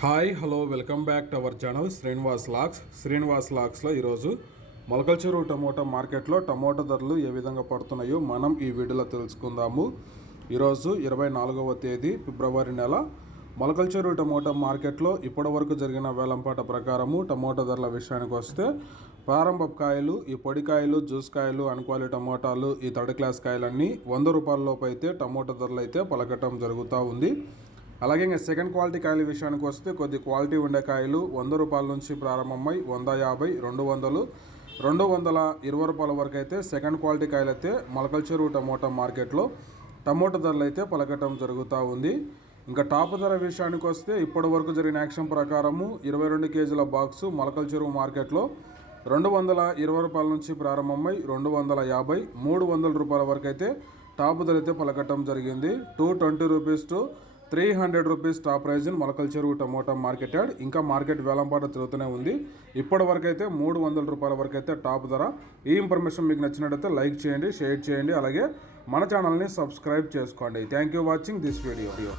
Hi hello welcome back to our channel Srinivas lakhs. Srinivas లాక్స్లో ఈరోజు Molakalcheruvu tomato మార్కెట్లో టమోటా ధరలు ఏ విధంగా పడుతున్నాయో మనం ఈ వీడియోలో తెలుసుకుందాము. ఈరోజు ఇరవై నాలుగవ తేదీ ఫిబ్రవరి నెల. మొలకల్చెరువు టమోటా మార్కెట్లో ఇప్పటి వరకు జరిగిన వేలంపాట ప్రకారము టమోటా ధరల విషయానికి వస్తే ప్రారంభ కాయలు ఈ పొడి కాయలు జ్యూస్ కాయలు అనుకోవాలి టమోటాలు ఈ థర్డ్ క్లాస్ కాయలన్నీ వంద రూపాయలలోపు అయితే టమోటా ధరలు అయితే పలకటం జరుగుతూ ఉంది. అలాగే ఇంకా సెకండ్ క్వాలిటీ కాయల విషయానికి వస్తే కొద్ది క్వాలిటీ ఉండే కాయలు వంద రూపాయల నుంచి ప్రారంభమై వంద యాభై రెండు వందలు. రెండు వందల ఇరవై రూపాయల వరకు అయితే సెకండ్ క్వాలిటీ కాయలు అయితే మొలకల చెరువు టమోటా మార్కెట్లో. టమోటా ధరలు అయితే పలకటం జరుగుతూ ఉంది. ఇంకా టాప్ ధర విషయానికి వస్తే ఇప్పటి వరకు జరిగిన యాక్షన్ ప్రకారము ఇరవై రెండు కేజీల బాక్సు మొలకల చెరువు మార్కెట్లో. రెండు వందల ఇరవై రూపాయల నుంచి ప్రారంభమై రెండు వందల యాభై మూడు వందల రూపాయల వరకు అయితే టాప్ ధర అయితే పలకటం జరిగింది. Two twenty rupees to three hundred rupees top price Molakalacheruvu tomato market yard ఇంకా మార్కెట్ వేలంపాట తిరుగుతూనే ఉంది. ఇప్పటి వరకు అయితే మూడు వందల రూపాయల వరకు అయితే టాప్ ధర. ఈ ఇన్ఫర్మేషన్ మీకు నచ్చినట్టయితే లైక్ చేయండి షేర్ చేయండి అలాగే మన ఛానల్ని సబ్స్క్రైబ్ చేసుకోండి. Thank you watching this video